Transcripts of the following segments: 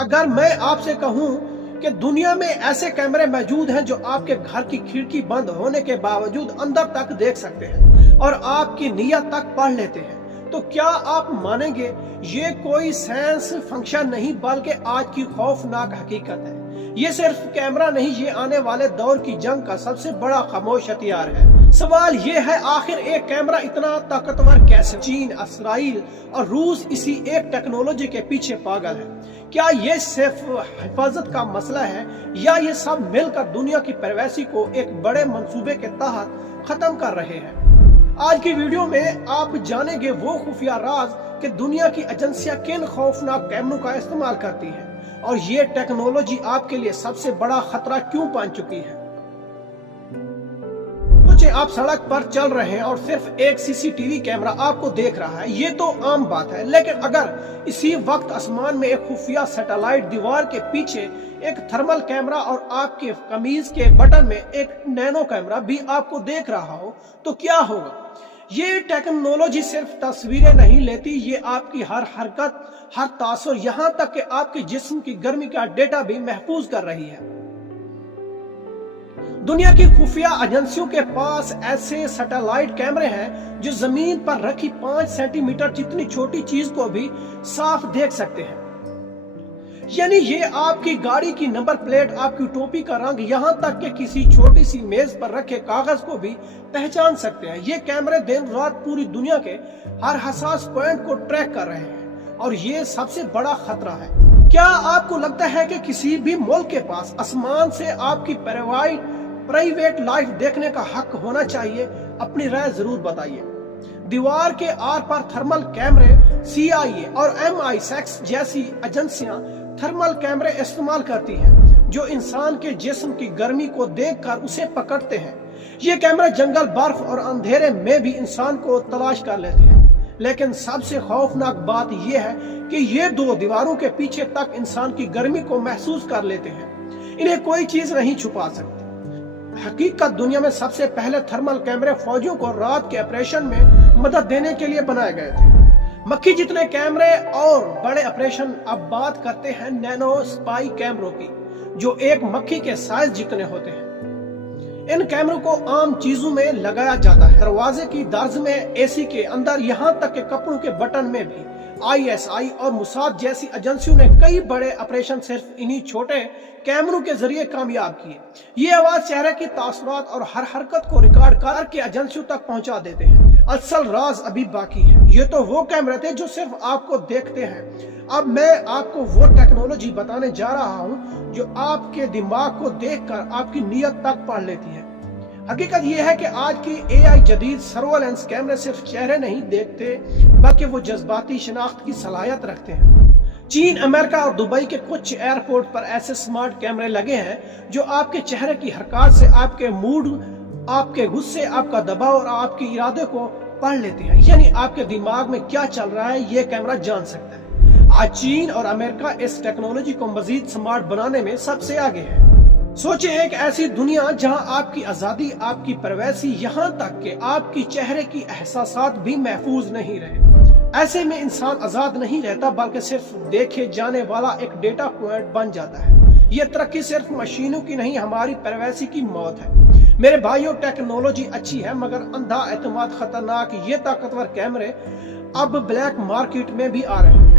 अगर मैं आपसे कहूं कि दुनिया में ऐसे कैमरे मौजूद हैं जो आपके घर की खिड़की बंद होने के बावजूद अंदर तक देख सकते हैं और आपकी नीयत तक पढ़ लेते हैं, तो क्या आप मानेंगे ये कोई साइंस फंक्शन नहीं बल्कि आज की खौफनाक हकीकत है। ये सिर्फ कैमरा नहीं, ये आने वाले दौर की जंग का सबसे बड़ा खामोश हथियार है। सवाल ये है, आखिर एक कैमरा इतना ताकतवर कैसे? चीन, इसराइल और रूस इसी एक टेक्नोलॉजी के पीछे पागल है। क्या ये सिर्फ हिफाजत का मसला है या ये सब मिलकर दुनिया की प्राइवेसी को एक बड़े मंसूबे के तहत खत्म कर रहे हैं? आज की वीडियो में आप जानेंगे वो खुफिया राज कि दुनिया की एजेंसियां किन खौफनाक कैमरों का इस्तेमाल करती हैं और ये टेक्नोलॉजी आपके लिए सबसे बड़ा खतरा क्यों बन चुकी है। सोचिए, आप सड़क पर चल रहे हैं और सिर्फ एक सीसीटीवी कैमरा आपको देख रहा है, ये तो आम बात है। लेकिन अगर इसी वक्त आसमान में एक खुफिया सैटेलाइट, दीवार के पीछे एक थर्मल कैमरा और आपके कमीज के बटन में एक नैनो कैमरा भी आपको देख रहा हो, तो क्या होगा? ये टेक्नोलॉजी सिर्फ तस्वीरें नहीं लेती, ये आपकी हर हरकत, हर तासुर, यहाँ तक कि आपके जिस्म की गर्मी का डेटा भी महफूज कर रही है। दुनिया की खुफिया एजेंसियों के पास ऐसे सैटेलाइट कैमरे हैं जो जमीन पर रखी 5 सेंटीमीटर जितनी छोटी चीज को भी साफ देख सकते हैं। यानी ये आपकी गाड़ी की नंबर प्लेट, आपकी टोपी का रंग, यहाँ तक कि किसी छोटी सी मेज पर रखे कागज को भी पहचान सकते हैं। ये कैमरे दिन रात पूरी दुनिया के हर हसास पॉइंट को ट्रैक कर रहे हैं और ये सबसे बड़ा खतरा है। क्या आपको लगता है कि किसी भी मुल्क के पास आसमान से आपकी प्राइवेट लाइफ देखने का हक होना चाहिए? अपनी राय जरूर बताइए। दीवार के आर पर थर्मल कैमरे, CIA और MI6 जैसी एजेंसियां थर्मल कैमरे इस्तेमाल करती हैं जो इंसान के जिस्म की गर्मी को देखकर उसे पकड़ते हैं। ये कैमरे जंगल, बर्फ और अंधेरे में भी इंसान को तलाश कर लेते हैं। लेकिन सबसे खौफनाक बात यह है कि ये दो दीवारों के पीछे तक इंसान की गर्मी को महसूस कर लेते हैं। इन्हें कोई चीज नहीं छुपा सकती। हकीकत, दुनिया में सबसे पहले थर्मल कैमरे फौजियों को रात के ऑपरेशन में मदद देने के लिए बनाए गए थे। मक्खी जितने कैमरे और बड़े ऑपरेशन। अब बात करते हैं नैनो स्पाई कैमरों की, जो एक मक्खी के साइज जितने होते हैं। इन कैमरों को आम चीजों में लगाया जाता है, दरवाजे की दर्ज में, AC के अंदर, यहाँ तक के कपड़ों के बटन में भी। ISI और मोसाद जैसी एजेंसियों ने कई बड़े ऑपरेशन सिर्फ इन्हीं छोटे कैमरों के जरिए कामयाब किए। ये आवाज चेहरे की तासुरात और हर हरकत को रिकॉर्ड करके एजेंसियों तक पहुंचा देते हैं। असल राज अभी बाकी है। ये तो वो कैमरे थे जो सिर्फ आपको देखते हैं। अब मैं आपको वो टेक्नोलॉजी बताने जा रहा हूं जो आपके दिमाग को देखकर आपकी नीयत तक पढ़ लेती है। हकीकत यह है कि आज की AI जदीद सर्वेलेंस कैमरे सिर्फ चेहरे नहीं देखते बल्कि वो जज्बाती शिनाख्त की सलाहियत रखते हैं। चीन, अमेरिका और दुबई के कुछ एयरपोर्ट पर ऐसे स्मार्ट कैमरे लगे हैं जो आपके चेहरे की हरकत से आपके मूड, आपके गुस्से, आपका दबाव और आपके इरादे को पढ़ लेते हैं। यानी आपके दिमाग में क्या चल रहा है ये कैमरा जान सकता है। आज चीन और अमेरिका इस टेक्नोलॉजी को मजीद स्मार्ट बनाने में सबसे आगे है। सोचिए, एक ऐसी दुनिया जहां आपकी आजादी, आपकी प्राइवेसी, यहाँ तक कि आपकी चेहरे की एहसासात भी महफूज नहीं रहे। ऐसे में इंसान आजाद नहीं रहता बल्कि सिर्फ देखे जाने वाला एक डेटा पॉइंट बन जाता है। ये तरक्की सिर्फ मशीनों की नहीं, हमारी प्राइवेसी की मौत है। मेरे भाइयों, टेक्नोलॉजी अच्छी है मगर अंधा एतमाद खतरनाक। ये ताकतवर कैमरे अब ब्लैक मार्केट में भी आ रहे हैं।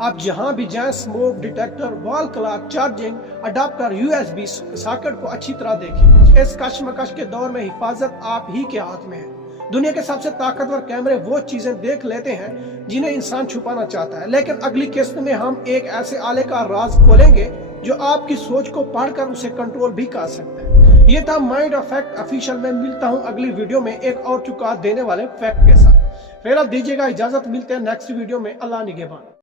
आप जहां भी जाएं, smoke detector, wall clock, charging adapter, USB socket को अच्छी तरह देखें। इस कशमकश के दौर में हिफाजत आप ही के हाथ में है। दुनिया के सबसे ताकतवर कैमरे वो चीजें देख लेते हैं जिन्हें इंसान छुपाना चाहता है। लेकिन अगली किस्त में हम एक ऐसे आले का राज खोलेंगे जो आपकी सोच को पढ़कर उसे कंट्रोल भी कर सकता है। ये था माइंड ऑफ फैक्ट ऑफिशियल। में मिलता हूँ अगली वीडियो में एक और चुका देने वाले फैक्ट के साथ। फिर आप दीजिएगा इजाजत, मिलते हैं नेक्स्ट वीडियो में। अल्लाह निगहबान।